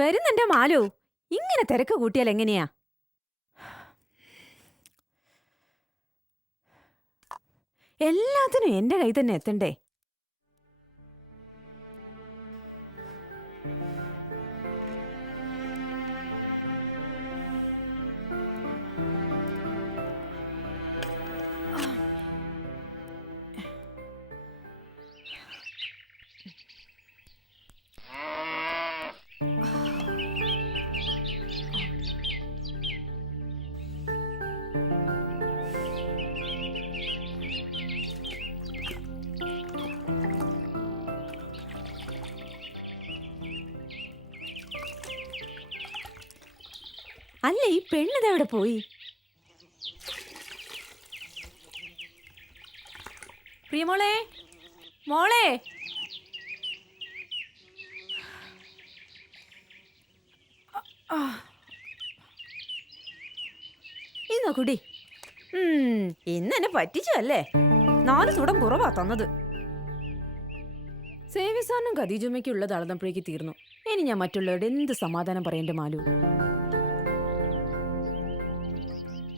വരുന്നെന്റെ മാലു. ഇങ്ങനെ തിരക്ക് കൂട്ടിയാൽ എങ്ങനെയാ? എല്ലാത്തിനും എന്റെ കൈ തന്നെ എത്തണ്ടേ? അല്ല, ഈ പെണ്ണിതെവിടെ പോയി? പ്രിയമോളെ, മോളെ. ഇന്നോ കുടി. ഇന്നെന്നെ പറ്റിച്ചു അല്ലേ? 4 സുടം കുറവാ തന്നത്. സേവിസാറിനും ഖദീജുമ്മയ്ക്കുള്ളത് അളന്നപ്പോഴേക്ക് തീർന്നു. ഇനി ഞാൻ മറ്റുള്ളവരുടെ എന്ത് സമാധാനം പറയണ്ടേ മാലു?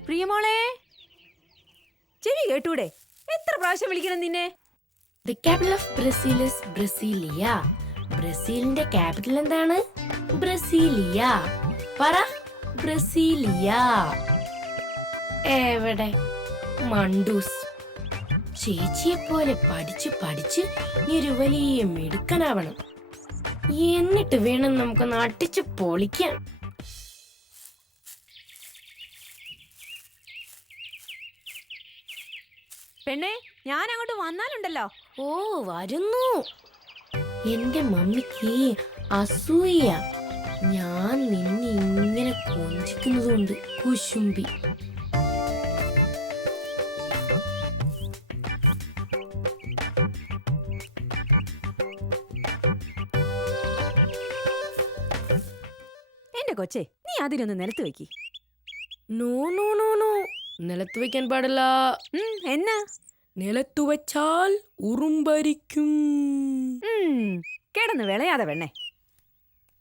പ്രിയമോളെ, ചെവി കേട്ടൂടെ? എത്ര പ്രാവശ്യം വിളിക്കണം നിന്നെ? The capital of Brazil is Brasilia. ബ്രസീലിന്റെ ക്യാപിറ്റൽ എന്താണ്? ബ്രസീലിയ. പറ, ബ്രസീലിയ. എവിടെ മണ്ടൂസ്? ചേച്ചിയെ പോലെ പഠിച്ച് പഠിച്ച് നീ ഒരു വലിയ മിടുക്കനാവണം. എന്നിട്ട് വേണം നമുക്കൊന്ന് അടിച്ച് പൊളിക്കാൻ. പെണ്ണെ, ഞാൻ അങ്ങോട്ട് വന്നാലുണ്ടല്ലോ. ഓ, വരുന്നു. എന്റെ മമ്മിക്ക് അസൂയ. ഞാൻ നിന്നെ ഇങ്ങനെ കൊഞ്ചിക്കുന്നതുകൊണ്ട് കുശുമ്പി. എന്റെ കൊച്ചേ, നീ അതിനൊന്ന് നിലത്ത് വെക്കി. നോ നോ നോ നോ, നിലത്ത് വെക്കാൻ പാടില്ല. എന്നാ? നിലത്തു വെച്ചാൽ ഉറുമ്പരിക്കും. കിടന്ന് വിളയാതെ പെണ്ണെ.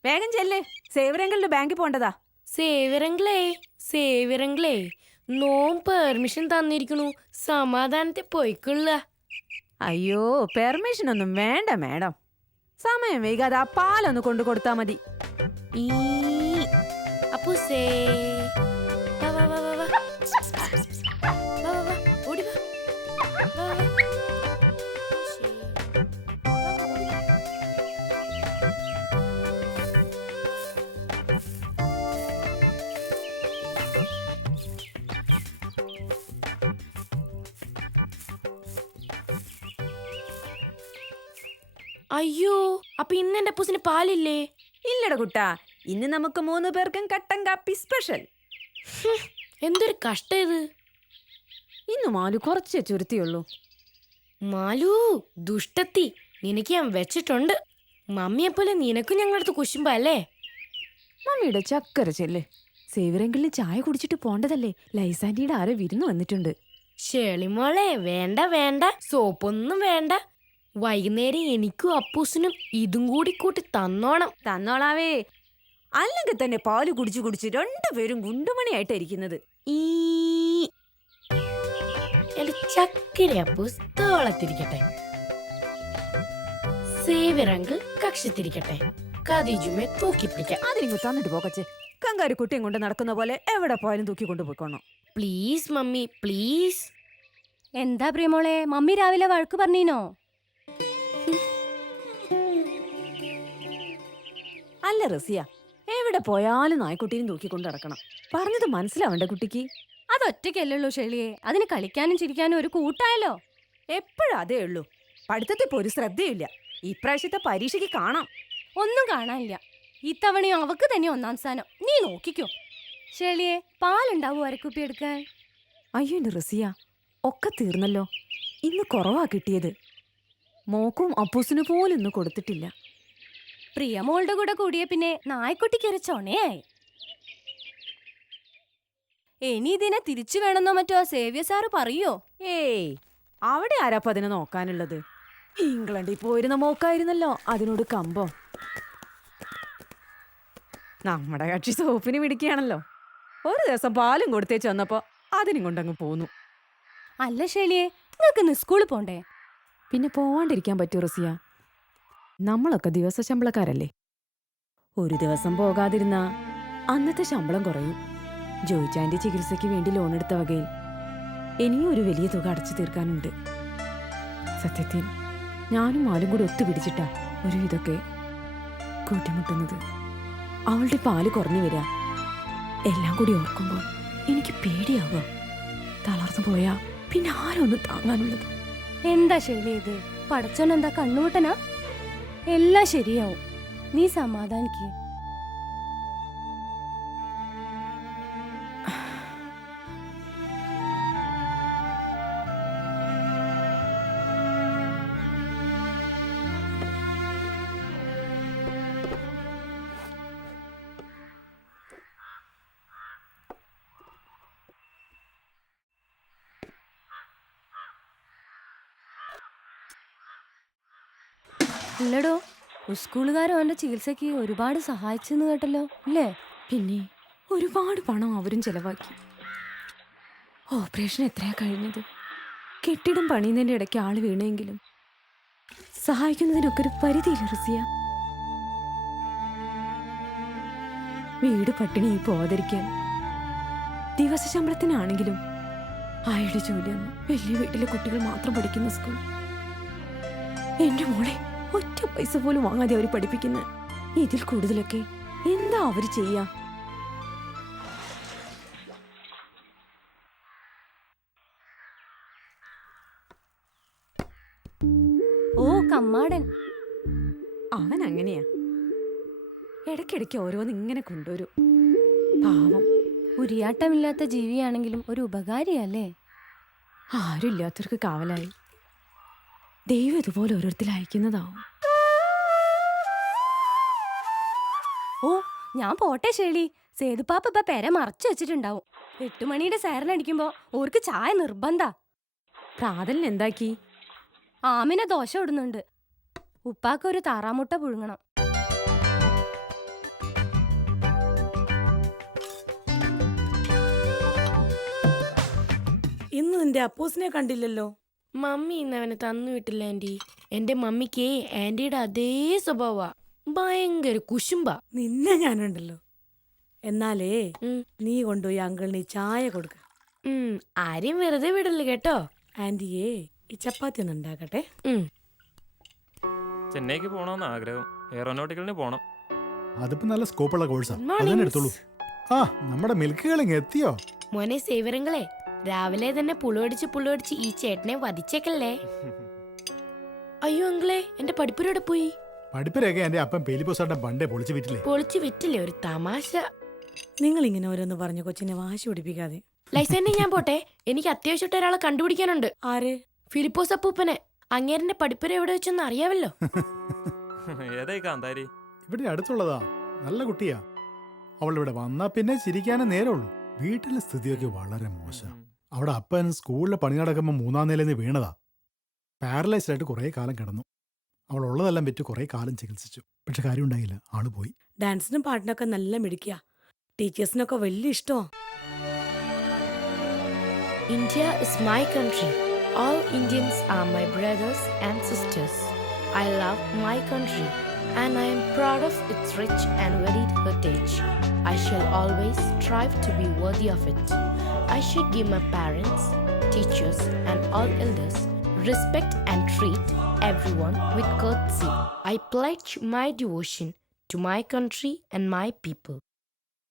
വേഗം ചെല്ല്, സേവരങ്ങളുടെ ബാങ്കിൽ പോണ്ടതാ. സേവിറങ്ങളെ നോം പെർമിഷൻ തന്നിരിക്കണു. സമാധാനത്തെ പോയിക്കൊള്ള. അയ്യോ, പെർമിഷൻ ഒന്നും വേണ്ട മാഡം. സമയം വൈകാതെ ആ പാലൊന്ന് കൊണ്ടു കൊടുത്താ മതി. അപ്പോ ഓടി വാ. അയ്യോ, അപ്പൊ ഇന്ന് എന്റെ അപ്പൂസിന് പാലില്ലേ? ഇല്ലട കുട്ടാ, ഇന്ന് നമുക്ക് 3 പേർക്കും കട്ടൻ കാപ്പി സ്പെഷ്യൽ. എന്തൊരു കഷ്ടം ഇത്. ഇന്ന് മാലു കുറച്ചേ ചുരുത്തിയുള്ളൂ. മാലു ദുഷ്ടത്തി, നിനക്ക് ഞാൻ വെച്ചിട്ടുണ്ട്. മമ്മിയെ പോലെ നിനക്കും ഞങ്ങളടുത്ത് കുശുമ്പല്ലേ? മമ്മിയുടെ ചക്കര ചെല്ല്. സേവരെങ്കിലും ചായ കുടിച്ചിട്ട് പോണ്ടതല്ലേ? ലൈസാൻഡിയുടെ ആരോ വിരുന്ന് വന്നിട്ടുണ്ട്. ഷേളിമോളെ, വേണ്ട വേണ്ട, സോപ്പൊന്നും വേണ്ട. വൈകുന്നേരം എനിക്കും അപ്പൂസിനും ഇതും കൂടി കൂട്ടി തന്നോളാവേ. അല്ലെങ്കിൽ തന്നെ പാല് കുടിച്ചു കുടിച്ച് 2 പേരും ഗുണ്ടുമണിയായിട്ടായിരിക്കുന്നത്. ചക്കര അപ്പൂസ് തോളത്തിരിക്കട്ടെ, സേവിറങ്കിൾ കക്ഷത്തിരിക്കട്ടെ, ഖദീജുമെ തൂക്കി പിടിക്കാം. അതിനിങ്ങ് തന്നിട്ട് പോകച്ചേ. കങ്കാരി കുട്ടിയും കൊണ്ട് നടക്കുന്ന പോലെ എവിടെ പോയാലും തൂക്കി കൊണ്ടുപോയിക്കോണം. Please mummy, please. എന്താ പ്രിയമോളെ, മമ്മി രാവിലെ വഴക്ക് പറഞ്ഞീനോ? അല്ല റസിയ, എവിടെ പോയാലും നായ്ക്കുട്ടീനും തൂക്കിക്കൊണ്ട് നടക്കണം. പറഞ്ഞത് മനസ്സിലാവണ്ടേ കുട്ടിക്ക്? അതൊറ്റയ്ക്കല്ലല്ലോ ഷെളിയെ, അതിന് കളിക്കാനും ചിരിക്കാനും ഒരു കൂട്ടായല്ലോ. എപ്പോഴും അതേ ഉള്ളൂ. പഠിത്തത്തിൽ ഒരു ശ്രദ്ധയില്ല. ഇപ്രാവശ്യത്തെ പരീക്ഷയ്ക്ക് കാണാം. ഒന്നും കാണാനില്ല. ഇത്തവണയും അവക്ക് തന്നെ 1ാം സ്ഥാനം. നീ നോക്കിക്കോ. ഷെളിയെ, പാലുണ്ടാവൂ അരക്കുപ്പി എടുക്കാൻ? അയ്യോ എന്റെ റസിയ, ഒക്കെ തീർന്നല്ലോ. ഇന്ന് കുറവാ കിട്ടിയത്. മോക്കും അപ്പൂസിന് പോലും ഇന്ന് കൊടുത്തിട്ടില്ല. പ്രിയമോളുടെ കൂടെ കൂടിയ പിന്നെ നായ്ക്കുട്ടിക്കൊരു ചൊണയായി. ഇനി ഇതിനെ തിരിച്ചു വേണമെന്നോ മറ്റോ സേവ്യ സാറ് പറയോ? ഏയ്, അവിടെ ആരാപ്പ അതിനെ നോക്കാനുള്ളത്? ഇംഗ്ലണ്ടിൽ പോയിരുന്ന മോക്കായിരുന്നല്ലോ അതിനോട് കമ്പം. നമ്മുടെ കക്ഷി സോപ്പിന് പിടിക്കുകയാണല്ലോ. ഒരു ദിവസം പാലും കൊടുത്തേച്ച് വന്നപ്പോ അതിനും കൊണ്ടങ്ങ് പോന്നു. അല്ല ഷെളിയെ, നിങ്ങൾക്ക് ഇന്ന് സ്കൂളിൽ പോണ്ടേ? പിന്നെ പോവാണ്ടിരിക്കാൻ പറ്റൂ റസിയ? നമ്മളൊക്കെ ദിവസ ശമ്പളക്കാരല്ലേ. ഒരു ദിവസം പോകാതിരുന്ന അന്നത്തെ ശമ്പളം കുറയും. ജോയിച്ചാന്റെ ചികിത്സയ്ക്ക് വേണ്ടി ലോൺ എടുത്ത വകയിൽ ഇനിയും ഒരു വലിയ തുക അടച്ചു തീർക്കാനുണ്ട്. സത്യത്തിൽ ഞാനും ആലും കൂടി ഒത്തുപിടിച്ചിട്ടാ ഒരു ഇതൊക്കെ കൂട്ടിമുട്ടുന്നത്. അവളുടെ പാല് കുറഞ്ഞു വരിക, എല്ലാം കൂടി ഓർക്കുമ്പോൾ എനിക്ക് പേടിയാവുക. തളർന്നു പോയാ പിന്നെ ആരൊന്ന് താങ്ങാനുള്ളത്? എന്താ ഷെളി ഇത്? പടച്ചോൻ എന്താ കണ്ണുമുട്ടനാ? എല്ലാം ശരിയാവും, നീ സമാധാനിക്ക്. ഇല്ലടോ, സ്കൂളുകാരും അവന്റെ ചികിത്സയ്ക്ക് ഒരുപാട് സഹായിച്ചെന്ന് കേട്ടല്ലോ, അല്ലേ? പിന്നെ ഒരുപാട് പണം അവരും ചെലവാക്കി. ഓപ്പറേഷൻ എത്രയാ കഴിഞ്ഞത്? കെട്ടിടം പണിയുന്നതിൻ്റെ ഇടയ്ക്ക് ആള് വീണെങ്കിലും സഹായിക്കുന്നതിനൊക്കെ ഒരു പരിധിയില്ല റസിയ. വീട് പട്ടിണിയായി പോവാതിരിക്കാൻ ദിവസ ശമ്പളത്തിനാണെങ്കിലും അയാളുടെ ജോലിയൊന്നും വലിയ വീട്ടിലെ കുട്ടികൾ മാത്രം പഠിക്കുന്ന സ്കൂൾ. എന്റെ മോളെ ഒറ്റ പൈസ പോലും വാങ്ങാതെ അവർ പഠിപ്പിക്കുന്ന ഇതിൽ കൂടുതലൊക്കെ എന്താ അവര് ചെയ്യാ? ഓ കമ്മാടൻ, അവൻ അങ്ങനെയാ, ഇടയ്ക്കിടയ്ക്ക് ഓരോന്ന് ഇങ്ങനെ കൊണ്ടുവരും. പാവം, ഉരിയാട്ടമില്ലാത്ത ജീവിയാണെങ്കിലും ഒരു ഉപകാരിയല്ലേ? ആരും ഇല്ലാത്തവർക്ക് കാവലായി ദൈവം ഇതുപോലെ ഓരോരുത്തർ അയക്കുന്നതാവും. ഓ ഞാൻ പോട്ടെ ഷെളി, സേതുപ്പാപ്പ ഇപ്പൊ പെര മറച്ചു വെച്ചിട്ടുണ്ടാവും. 8 മണിയുടെ സൈറനടിക്കുമ്പോ ഓർക്ക് ചായ നിർബന്ധ. പ്രാതലിന് എന്താക്കി? ആമിനെ ദോശ ഇടുന്നുണ്ട്. ഉപ്പാക്കൊരു താറാമുട്ട പുഴുങ്ങണം. ഇന്ന് നിന്റെ അപ്പൂസിനെ കണ്ടില്ലല്ലോ. മമ്മി ഇന്ന് അവനെ തന്നു വിട്ടില്ല ആന്റി. എന്റെ മമ്മിക്ക് ആന്റിയുടെ അതേ സ്വഭാവ, ഭയങ്കര കുശുമ്പ. നിന്നെ ഞാനുണ്ടല്ലോ. എന്നാലേ ഉം. നീ കൊണ്ടുപോയി അങ്കിളിന് ഈ ചായ കൊടുക്ക. ആരെയും വെറുതെ വിടല് കേട്ടോ. ആന്റിയേ ഈ ചപ്പാത്തി ഒന്ന് ഉണ്ടാക്കട്ടെ. ചെന്നൈക്ക് പോകണമെന്ന് ആഗ്രഹം. എയറോനോട്ടിക്കലിന് പോണം. അതിപ്പോ നല്ല സ്കോപ്പുള്ള കോഴ്സാ. Good morning. അതന്നെ എടുത്തോളൂ. ആ നമ്മുടെ മിൽക്കുകൾ എത്തിയോ? മോനെ സേവരങ്ങളെ, രാവിലെ തന്നെ പുളുവടിച്ച് ഈ ചേട്ടനെ വധിച്ചേക്കല്ലേ. അയ്യോ അങ്കിളെ, എന്റെ പഠിപ്പുരയുടെ പോയി. പഠിപ്പരൊക്കെ എന്റെ അപ്പം പേലിപ്പോസാട്ടം പണ്ടേ പൊളിച്ചു വിറ്റില്ലേ. പൊളിച്ചു വിറ്റില്ലേ, ഒരു തമാശ. നിങ്ങൾ ഇങ്ങനെ ഓരോന്ന് പറഞ്ഞ കൊച്ചിനെ വാശി പിടിപ്പിക്കാതെ. ലൈസന്നെ ഞാൻ പോട്ടെ, എനിക്ക് അത്യാവശ്യമായിട്ട് ഒരാളെ കണ്ടുപിടിക്കാനുണ്ട്. ആര്? ഫിലിപ്പോസ് അപ്പൂപ്പനെ. അങ്ങേരന്റെ പഠിപ്പുര എവിടെ വെച്ചൊന്ന് അറിയാവല്ലോ. ഏതായി കാന്താരി? ഇവിടെ അടുത്തുള്ളതാ, നല്ല കുട്ടിയാ. അവൾ ഇവിടെ വന്നാ പിന്നെ ചിരിക്കാനേ നേരമുള്ളൂ. വീട്ടിലെ സ്ഥിതിയൊക്കെ വളരെ മോശം. അവിടെ അപ്പൻ സ്കൂളിലെ പണി നടക്കുമ്പോൾ 3-ാം നിലയിൽ നിന്ന് വീണതാ. പാരലൈസ്ഡ് ആയിട്ട് കുറേ കാലം കിടന്നു. അവൾ ഉള്ളതെല്ലാം വിറ്റ് കുറേ കാലം ചികിത്സിച്ചു. പക്ഷെ കാര്യം ഉണ്ടായില്ല, ആള് പോയി. ഡാൻസിനും പാട്ടിനൊക്കെ നല്ല മിടിക്കുക. ടീച്ചേഴ്സിനൊക്കെ വലിയ ഇഷ്ടമാ. India is my country. All Indians are my brothers and sisters. I love my country and I am proud of its rich and varied heritage. I shall always strive to be worthy of it. I should give my parents, teachers and all elders respect and treat everyone with courtesy. I pledge my devotion to my country and my people.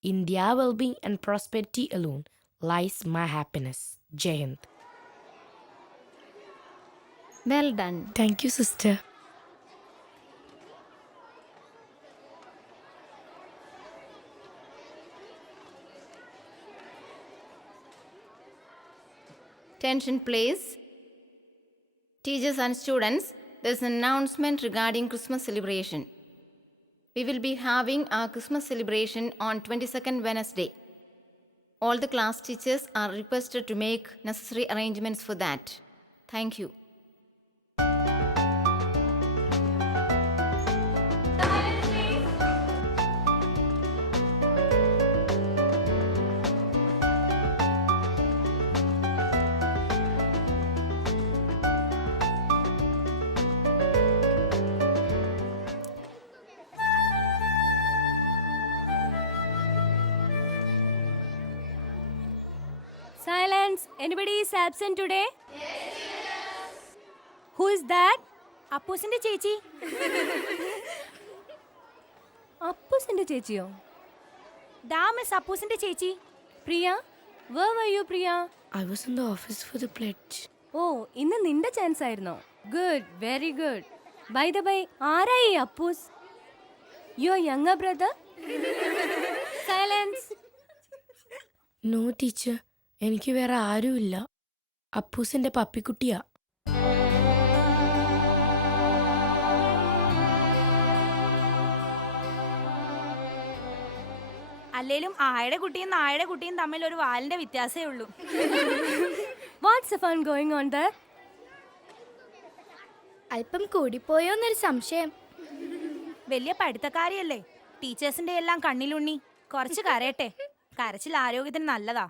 In their well-being and prosperity alone lies my happiness. Jai Hind. Well done. Thank you, sister. Attention please. Teachers and students, there's an announcement regarding Christmas celebration. We will be having our Christmas celebration on 22nd Wednesday. All the class teachers are requested to make necessary arrangements for that. Thank you. Silence. Anybody is absent today? Who is that? അപ്പൂസിന്റെ ചേച്ചി. അപ്പൂസിന്റെ ചേച്ചിയോ? ദാമിസ് അപ്പൂസിന്റെ ചേച്ചി. പ്രിയ, where were you, Priya? I was in the office for the pledge. ഓ, ഇന്ന് നിന്റെ chance ആയിരുന്നോ? Good, very good. By the by, ആരായി Appus? Your younger brother? Silence. No teacher, എനിക്ക് വേറെ ആരുമില്ല. അപ്പൂസിന്റെ പപ്പിക്കുട്ടിയാ. അല്ലേലും ആയുടെ കുട്ടിയും നായയുടെ കുട്ടിയും തമ്മിൽ ഒരു വാലിന്റെ വ്യത്യാസമേ ഉള്ളൂ. What's the fun going on there? അല്പം കൂടിപ്പോയോന്നൊരു സംശയം. വലിയ പഠിത്തക്കാരിയല്ലേ, ടീച്ചേഴ്സിന്റെ എല്ലാം കണ്ണിലുണ്ണി. കുറച്ച് കരയട്ടെ, കരച്ചിൽ ആരോഗ്യത്തിന് നല്ലതാ.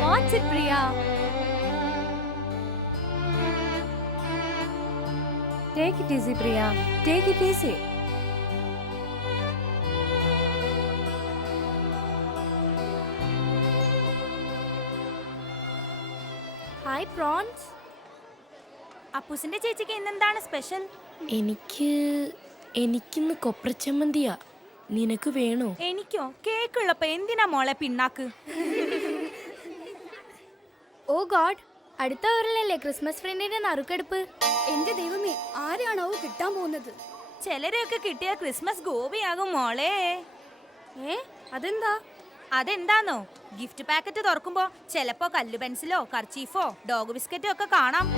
What's it, Priya? Take it easy, Priya. Take it easy. Hi prawns. അപ്പൂസിന്റെ ചേച്ചിക്ക് ഇന്നെന്താണ് സ്പെഷ്യൽ? എനിക്കിന്ന് കൊപ്രച്ചമ്മന്തിയാ. നിനക്ക് വേണോ? എനിക്കോ? കേക്കുള്ളപ്പോ എന്തിനാ മോളെ പിണ്ണാക്ക്? ഓ ഗോഡ്, അടുത്ത ഊരിലല്ലേ ക്രിസ്മസ് ഫ്രണ്ടിന്റെ നറുക്കെടുപ്പ്. എന്റെ ദൈവമേ, ആരാണോ കിട്ടാൻ പോകുന്നത്? ചിലരെയൊക്കെ കിട്ടിയ ക്രിസ്മസ് ഗോപിയാകും മോളെ. അതെന്താ? അതെന്താന്നോ, ഗിഫ്റ്റ് പാക്കറ്റ് തുറക്കുമ്പോ ചിലപ്പോ കല്ലു പെൻസിലോ കർച്ചീഫോ ഡോഗ് ബിസ്ക്കറ്റോ ഒക്കെ കാണാം.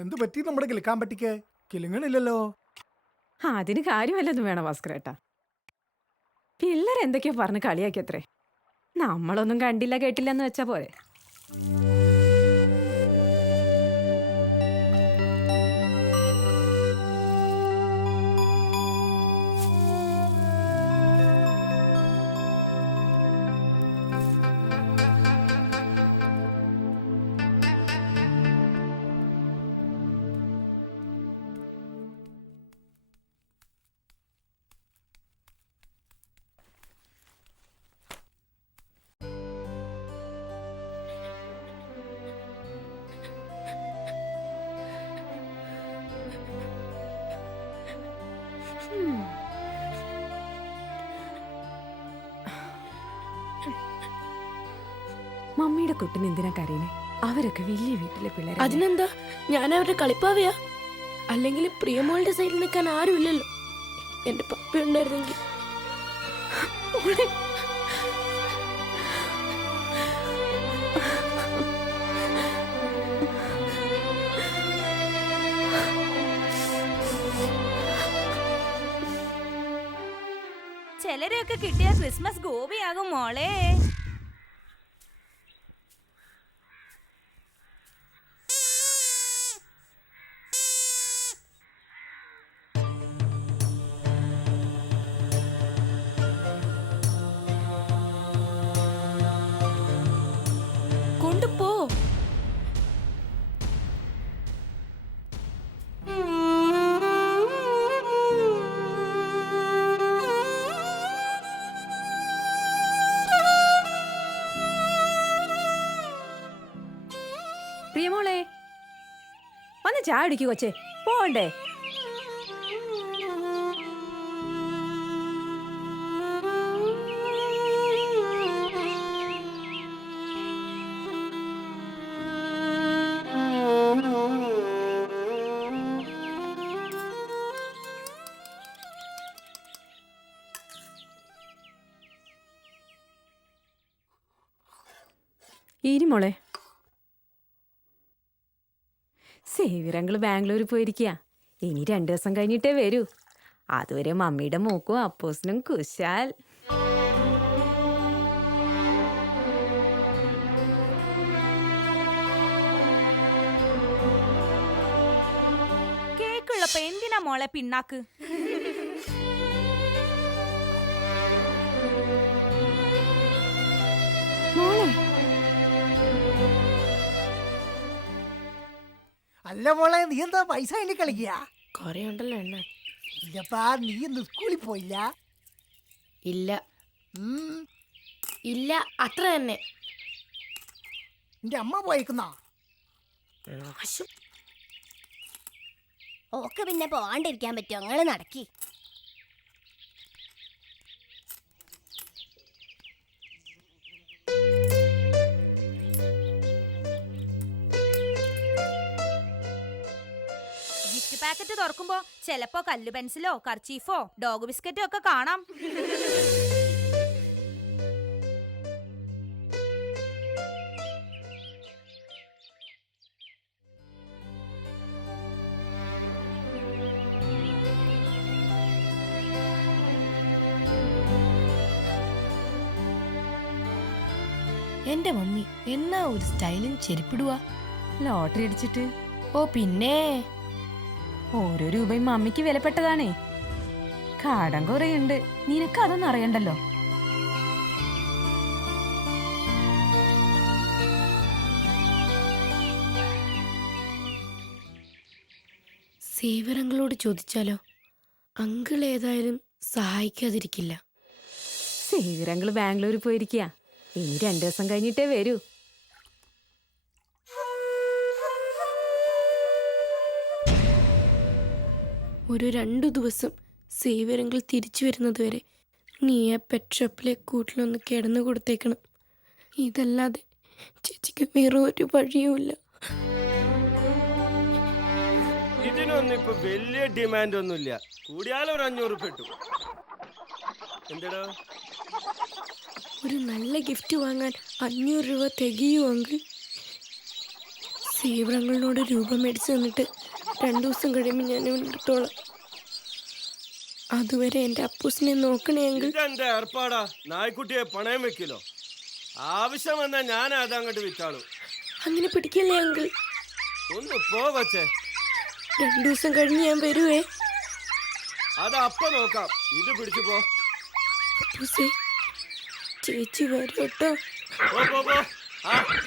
എന്ത് പറ്റി നമ്മുടെ കിളിക്കാൻ പറ്റിക്ക്? കിലുങ്ങണില്ലല്ലോ. അതിന് കാര്യമല്ലെന്ന് വേണം ഭാസ്കരേട്ടാ. പിള്ളേരെന്തൊക്കെയോ പറഞ്ഞ് കളിയാക്കിയത്രേ. നമ്മളൊന്നും കണ്ടില്ല കേട്ടില്ലെന്ന് വെച്ചാ പോരെ. മമ്മിയുടെ കുട്ടിന് എന്തിനാ കരയുന്നേ? അവരൊക്കെ വലിയ വീട്ടിലെ പിള്ളേരെ. അതിനെന്താ, ഞാൻ അവരുടെ കളിപ്പാവയാ. അല്ലെങ്കിൽ പ്രിയമോളുടെ സൈഡിൽ നിൽക്കാൻ ആരുമില്ലല്ലോ. എന്റെ പപ്പ ഉണ്ടായിരുന്നെങ്കിൽ. ചിലരെയൊക്കെ കിട്ടിയ ക്രിസ്മസ് ഗോപിയാകും മോളെ. കൊണ്ടുപോ. പ്രിയമോളെ വന്ന് ചായ അടിക്കു കൊച്ചേ, പോവണ്ടേ? ഇരി മോളെ. സേവിയറങ്ങൾ ബാംഗ്ലൂർ പോയിരിക്കുക. ഇനി 2 ദിവസം കഴിഞ്ഞിട്ടേ വരൂ. അതുവരെ മമ്മിയുടെ മോക്കും അപ്പോസിനും കുശാൽ. കേക്കുള്ളപ്പോ എന്തിനാ മോളെ പിണ്ണാക്ക്? മോളെ അല്ല മോളെ, നീ എന്താ പൈസ എണ്ണി കളിക്കുക? കൊറേ ഉണ്ടല്ലോ എണ്ണ. ഇല്ലപ്പാ, നീ ഇന്ന് സ്കൂളിൽ പോയില്ല? ഇല്ല ഇല്ല, അത്ര തന്നെ. നിന്റെ അമ്മ പോയേക്കുന്ന? ഓക്ക് പിന്നെ പോവാണ്ടിരിക്കാൻ പറ്റുമോ? നിങ്ങള് നടക്കി. ഗിഫ്റ്റ് പാക്കറ്റ് തുറക്കുമ്പോ ചിലപ്പോ കല്ലു പെൻസിലോ കർച്ചീഫോ ഡോഗ് ബിസ്ക്കറ്റോ ഒക്കെ കാണാം. എന്റെ മമ്മി എന്നാ ഒരു സ്റ്റൈലും ചെരുപ്പിടുക. ലോട്ടറി അടിച്ചിട്ട്? ഓ പിന്നെ, ഓരോ രൂപയും മമ്മിക്ക് വിലപ്പെട്ടതാണേ. കടം കുറയുണ്ട്, നിനക്ക് അതൊന്നും അറിയണ്ടല്ലോ. സേവരങ്ങളോട് ചോദിച്ചാലോ? അങ്കിൾ ഏതായാലും സഹായിക്കാതിരിക്കില്ല. സേവിയറങ്ങൾ ബാംഗ്ലൂർ പോയിരിക്കുക. ഇനി 2 ദിവസം കഴിഞ്ഞിട്ടേ വരൂ. ഒരു 2 ദിവസം സേവരങ്ങൾ തിരിച്ചു വരുന്നത് വരെ നീ ആ പെറ്റ് ഷോപ്പിലെ കൂട്ടിലൊന്ന് കിടന്നു കൊടുത്തേക്കണം. ഇതല്ലാതെ ചേച്ചിക്ക് വേറെ ഒരു വഴിയുമില്ല. ഇതിനൊന്നും ഇപ്പൊ വലിയ ഡിമാൻഡ് ഒന്നുമില്ല. കൂടിയാലും ഒരു 500 പെട്ടു. എന്താ ഒരു നല്ല ഗിഫ്റ്റ് വാങ്ങാൻ 500 രൂപ തികയുമെങ്കിൽ സേവരങ്ങളോട് രൂപ മേടിച്ച് തന്നിട്ട് 2 ദിവസം കഴിയുമ്പോൾ ഞാൻ എടുത്തോളാം. അതുവരെ എൻ്റെ അപ്പൂസിനെ നോക്കണേങ്കിൽ. ഇതെന്താ ഏർപ്പാടാ? നായ്ക്കുട്ടിയെ പണയം വെക്കില്ലോ? ആവശ്യം വന്നാ ഞാൻ അതങ്ങോട്ട് വിറ്റാളൂ. അങ്ങനെ പിടിക്കല്ലേ അങ്കിൾ? ഒന്ന് പോവച്ചേ. 2 ദിവസം കഴിഞ്ഞ് ഞാൻ വരുവേ. അത് അപ്പ നോക്കാം. ഇത് പിടിച്ചു പോ. അപ്പൂസേ, ചേച്ചി വരും കേട്ടോ.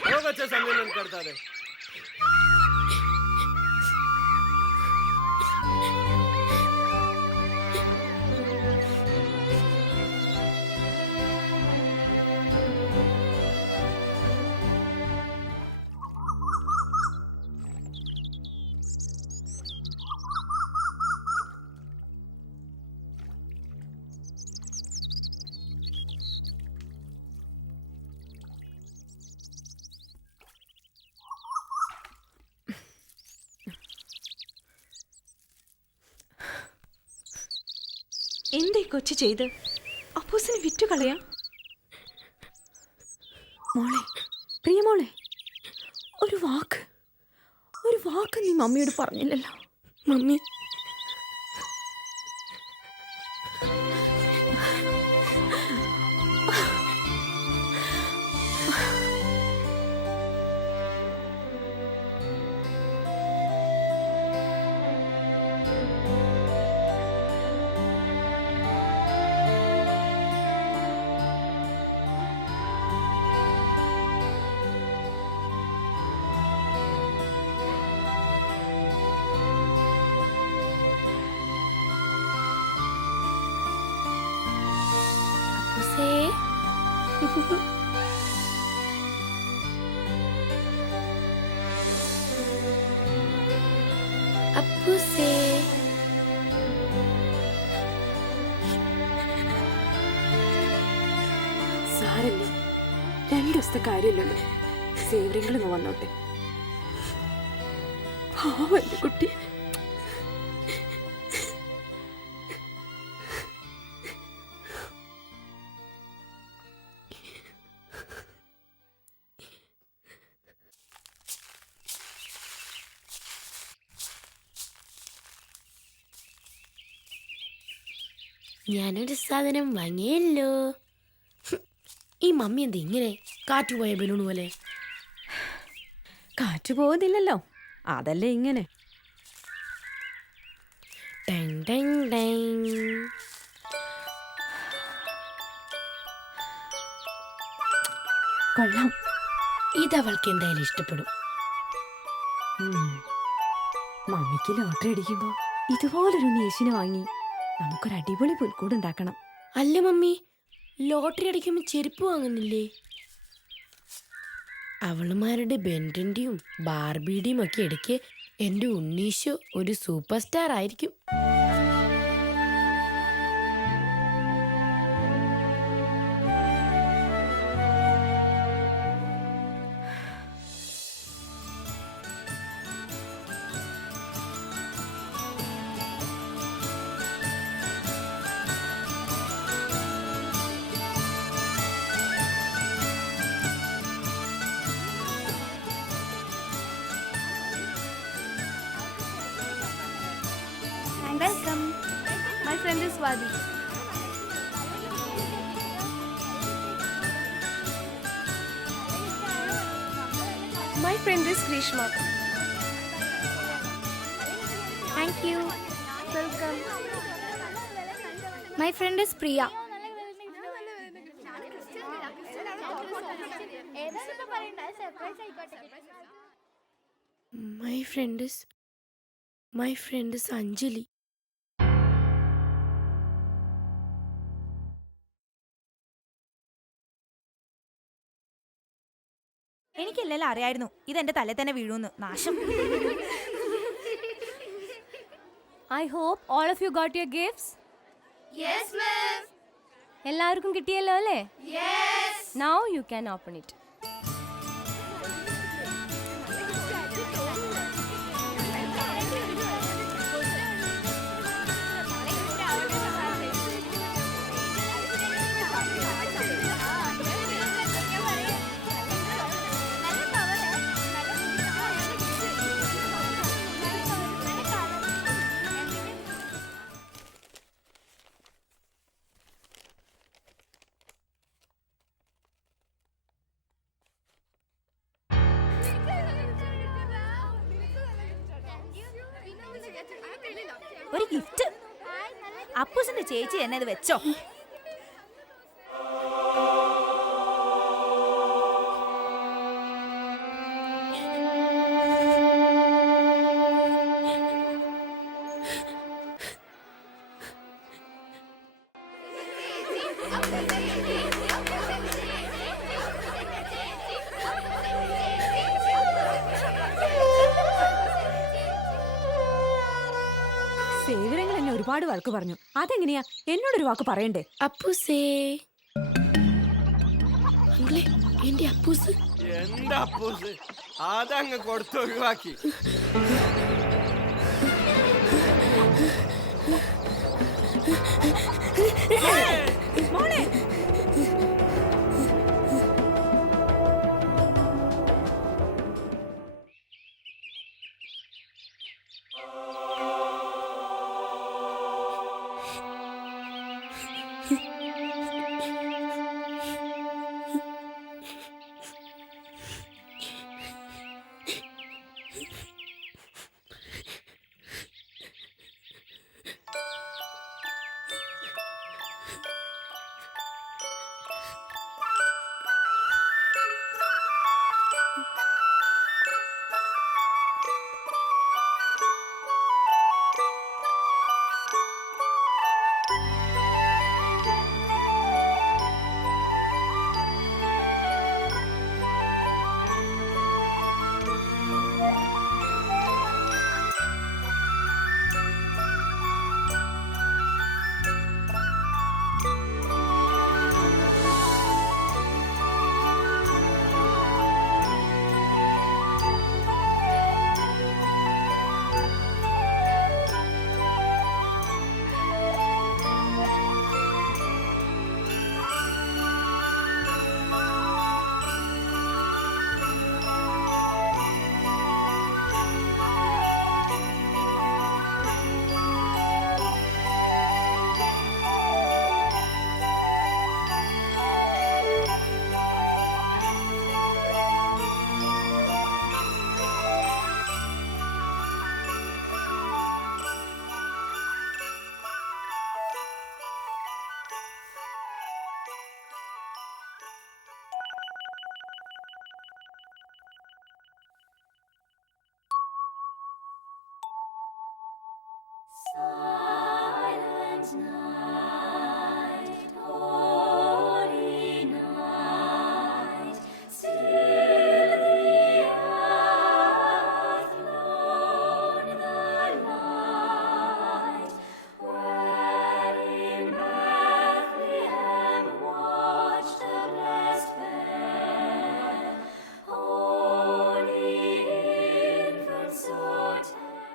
പോവച്ചേ, സമയം എനിക്കടുത്താതെ. എന്തേ കൊച്ചു ചെയ്ത്? അപ്പൂസിന് വിറ്റു കളയാ? മോളെ, പ്രിയമോളെ, ഒരു വാക്ക് നീ മമ്മിയോട് പറഞ്ഞില്ലല്ലോ. മമ്മി, ദിവസത്തെ കാര്യമല്ലല്ലോ. സേവരെങ്കിലും വന്നോട്ടെ. എന്റെ കുട്ടി. ഞാനൊരു സാധനം വാങ്ങിയല്ലോ. ഈ മമ്മി എന്താ ഇങ്ങനെ കാറ്റുപോയ ബലൂൺ പോലെ? കാറ്റു പോകുന്നില്ലല്ലോ, അതല്ലേ ഇങ്ങനെ. ടെങ് ടെങ് ടെങ്. കൊള്ളാം. ഇതവൾക്ക് എന്തായാലും ഇഷ്ടപ്പെടും. മമ്മിക്ക് ലോട്ടറി അടിക്കുമ്പോ ഇതുപോലൊരു നേശിനെ വാങ്ങി നമുക്കൊരു അടിപൊളി പുൽക്കൂട് ഉണ്ടാക്കണം. അല്ല മമ്മി, ലോട്ടറി അടിക്കുമ്പോ ചെരുപ്പ് വാങ്ങുന്നില്ലേ? അവളുമാരുടെ ബെൻറ്റിന്റെയും ബാർബിയുടെയും ഒക്കെ ഇടയ്ക്ക് എൻ്റെ ഉണ്ണീഷു ഒരു സൂപ്പർ സ്റ്റാർ ആയിരിക്കും. Welcome. My friend is Wadi. My friend is Grishma. Thank you. Welcome. My friend is Priya. My friend is Anjali. എനിക്കെല്ലാം അറിയായിരുന്നു ഇതെന്റെ തലേ തന്നെ വീഴൂന്ന്. നാശം. I hope all of you got your gifts. Yes, ma'am. എല്ലാവർക്കും കിട്ടിയല്ലോ അല്ലേ? Yes. Now you can open it. ഒരു ഗിഫ്റ്റ്. അപ്പൂസിന്റെ ചേച്ചി എന്നെ ഇത് വെച്ചോ. സേവരങ്ങൾ എന്നെ ഒരുപാട് വഴക്ക് പറഞ്ഞു. അതെങ്ങനെയാ എന്നോടൊരു വാക്ക് പറയണ്ടേ? അപ്പൂസേ. അങ്കിളേ, എന്റെ അപ്പൂസ്. എന്താ അപ്പൂസ്? അതങ്ങ് കൊടുത്ത് ഒഴിവാക്കി. മോളെ,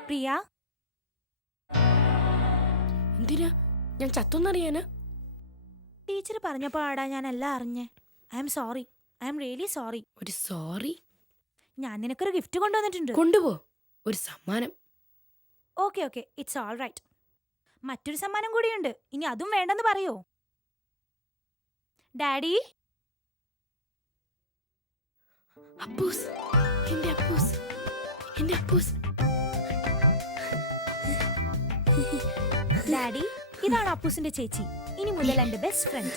പ്രിയ, എന്തിനാ ഞാൻ ചത്തൊന്നറിയാനാ? ടീച്ചർ പറഞ്ഞപ്പോ ആടാ ഞാൻ എല്ലാം അറിഞ്ഞേ. I am sorry, I am really sorry. ഒരു സോറി. ഞാൻ നിനക്കൊരു ഗിഫ്റ്റ് കൊണ്ടുവന്നിട്ടുണ്ട്. കൊണ്ടുപോ, ഒരു സമ്മാനം. Okay okay, it's all right. മറ്റൊരു സമ്മാനം കൂടിയുണ്ട്. ഇനി അതും വേണ്ടെന്ന് പറയോ? ഡാഡി, അപ്പൂസ്, എന്റെ അപ്പൂസ്, എന്റെ അപ്പൂസ്. ഡാഡി, ഇതാണ് അപ്പൂസിന്റെ ചേച്ചി. ഇനി മുതൽ എന്റെ ബെസ്റ്റ് ഫ്രണ്ട്.